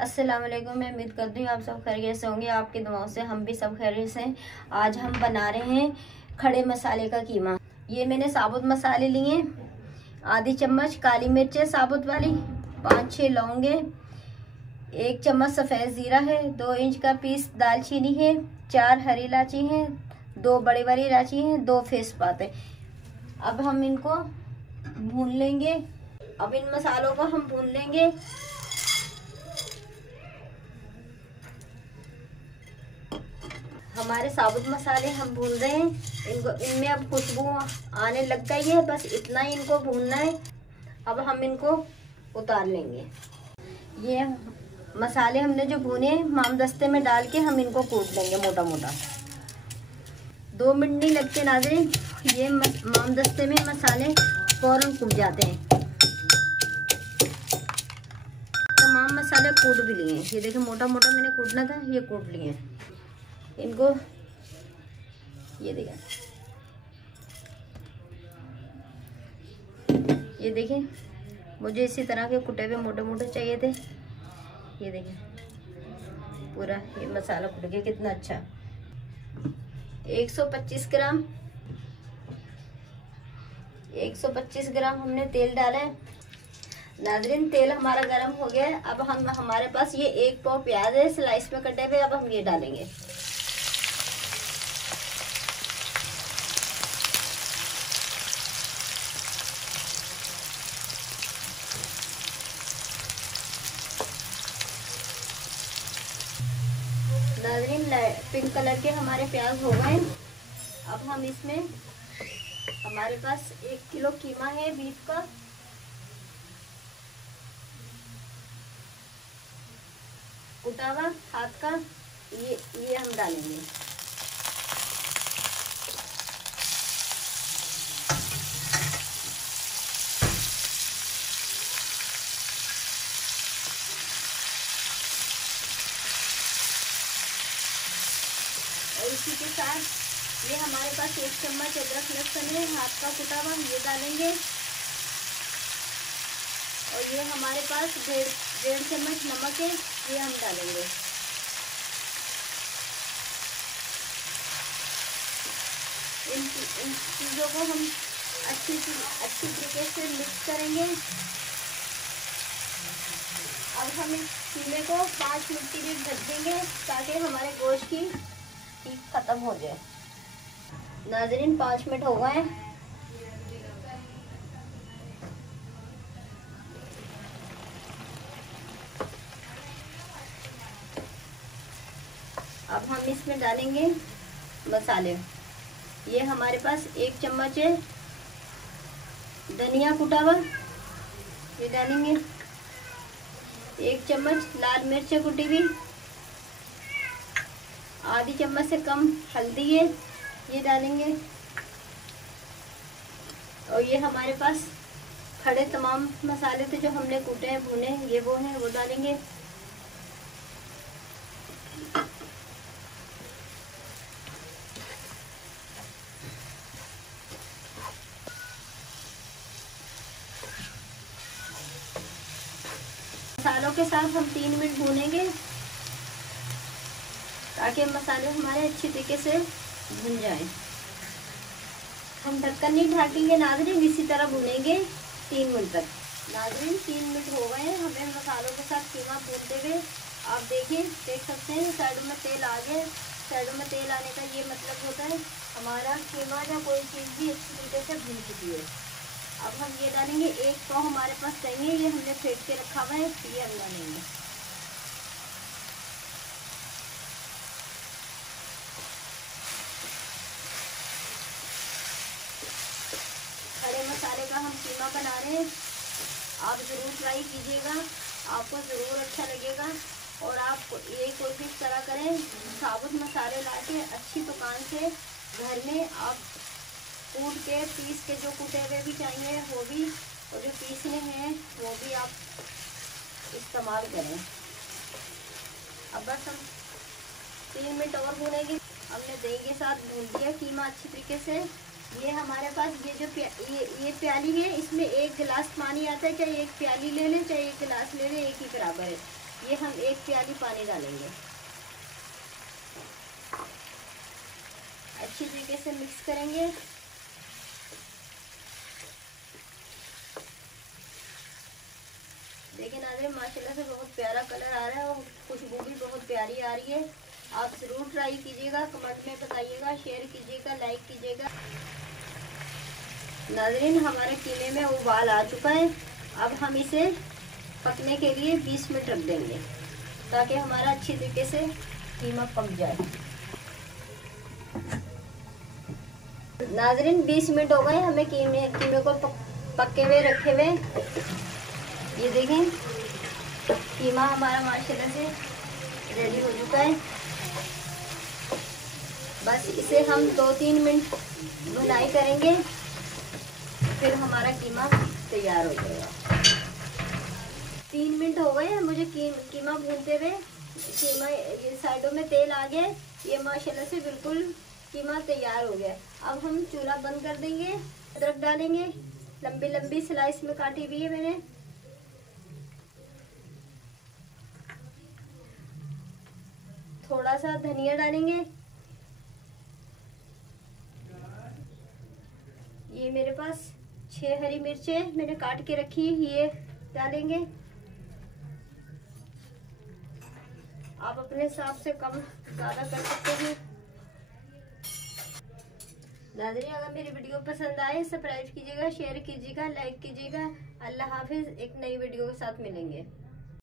अस्सलाम वालेकुम। मैं उम्मीद करती हूँ आप सब खैरियत से होंगे। आपकी दुआओं से हम भी सब खैरियत से हैं। आज हम बना रहे हैं खड़े मसाले का कीमा। ये मैंने साबुत मसाले लिए, आधी चम्मच काली मिर्चें साबुत वाली, 5-6 लौंगे, 1 चम्मच सफ़ेद ज़ीरा है, 2 इंच का पीस दालचीनी है, 4 हरी इलायची हैं, 2 बड़ी वाली इलायची हैं, 2 तेज़पात है। अब हम इनको भून लेंगे। अब इन मसालों को हम भून लेंगे। हमारे साबुत मसाले हम भून रहे हैं। इनको इनमें अब खुशबू आने लग गई है, बस इतना ही इनको भूनना है। अब हम इनको उतार लेंगे। ये मसाले हमने जो भुने मामदस्ते में डाल के हम इनको कूट लेंगे मोटा मोटा। 2 मिनट नहीं लगते नाज़रीन, ये मामदस्ते में मसाले फौरन कूट जाते हैं। तमाम मसाले कूट भी लिए। ये देखिए मोटा मोटा मैंने कूटना था, ये कूट लिए इनको। ये देखिए मुझे इसी तरह के कुटे हुए मोटे मोटे चाहिए थे। ये देखिए पूरा ये मसाला कुट गया कितना अच्छा। 125 ग्राम हमने तेल डाला है। नाज़रीन तेल हमारा गर्म हो गया है। अब हम हमारे पास ये 1 पाव प्याज है स्लाइस में कटे हुए, अब हम ये डालेंगे। नाज़रीन पिंक कलर के हमारे प्याज हो गए। अब हम इसमें, हमारे पास 1 किलो कीमा है बीफ का, कुटा हुआ हाथ का, ये हम डालेंगे। और इसी के साथ ये हमारे पास 1 चम्मच अदरक लहसुन है हाथ का कुटा हुआ, ये डालेंगे। और ये हमारे पास 1.5 चम्मच नमक है, ये हम डालेंगे। इन चीज़ों को हम अच्छी तरीके से मिक्स करेंगे। अब हम इस कीमे को 5 मिनट के लिए ढक देंगे ताकि हमारे गोश्त की हीट खत्म हो जाए। नाज़रीन 5 मिनट हो गए हैं। अब हम इसमें डालेंगे मसाले। ये हमारे पास 1 चम्मच है धनिया कुटा हुआ, ये डालेंगे। 1 चम्मच लाल मिर्च कुटी हुई, आधी चम्मच से कम हल्दी है, ये डालेंगे। और ये हमारे पास खड़े तमाम मसाले थे जो हमने कूटे हैं भुने, ये वो हैं, वो डालेंगे। मसालों के साथ हम 3 मिनट भूनेंगे ताकि मसाले हमारे अच्छी तरीके से भुन जाएं। हम ढक्कन नहीं ढाकेंगे नाज़रीन, इसी तरह भुनेंगे 3 मिनट तक। नाज़रीन 3 मिनट हो गए हैं हमें मसालों के साथ कीमा भूनते हुए। आप देख सकते हैं साइडों में तेल आ गया। साइडों में तेल आने का ये मतलब होता है हमारा कीमा या कोई चीज़ भी अच्छी तरीके से भून चुकी है। अब हम ये डालेंगे। 1 पाव हमारे पास चाहिए, ये हमने फेंट के रखा हुआ है, ये हम डालेंगे। खड़े मसाले का हम कीमा बना रहे हैं। आप ज़रूर ट्राई कीजिएगा, आपको ज़रूर अच्छा लगेगा। और आप ये कोशिश करा करें साबुत मसाले ला के अच्छी दुकान से घर में आप कूट के पीस के, जो कुटे हुए भी चाहिए वो भी, और जो पीसने हैं वो भी आप इस्तेमाल करें। अब बस हम 3 मिनट और भूनेंगे। हमने दही के साथ भून दिया कीमा अच्छी तरीके से। ये हमारे पास ये जो ये प्याली है, इसमें 1 गिलास पानी आता है। चाहे 1 प्याली ले लें चाहे 1 गिलास ले लें, एक ही बराबर है। ये हम 1 प्याली पानी डालेंगे। अच्छी तरीके से मिक्स करेंगे। देखिए नाज़रीन, माशाल्लाह से बहुत प्यारा कलर आ रहा है और खुशबू भी बहुत प्यारी आ रही है। आप ज़रूर ट्राई कीजिएगा, कमेंट में बताइएगा, शेयर कीजिएगा, लाइक कीजिएगा। नाज़रीन, हमारे कीमे में उबाल आ चुका है। अब हम इसे पकने के लिए 20 मिनट रख देंगे ताकि हमारा अच्छी तरीके से कीमा पक जाए। नाज़रीन, 20 मिनट हो गए हमें कीमे को पके हुए रखे हुए। ये देखें, कीमा हमारा माशाल्लाह से रेडी हो चुका है। बस इसे हम 2-3 मिनट भुनाई करेंगे, फिर हमारा कीमा तैयार हो जाएगा। 3 मिनट हो गए हैं मुझे कीमा भूनते हुए। कीमा ये साइडों में तेल आ गया, ये माशाल्लाह से बिल्कुल कीमा तैयार हो गया। अब हम चूल्हा बंद कर देंगे। अदरक डालेंगे, लंबी लंबी स्लाइस में काटी हुई है मैंने। थोड़ा सा धनिया डालेंगे। ये मेरे पास 6 हरी मिर्चें मैंने काट के रखी है, ये डालेंगे। आप अपने हिसाब से कम ज़्यादा कर सकते हैं। नाज़रीन, अगर मेरी वीडियो पसंद आए सब्सक्राइब कीजिएगा, शेयर कीजिएगा, लाइक कीजिएगा। अल्लाह हाफिज़। एक नई वीडियो के साथ मिलेंगे।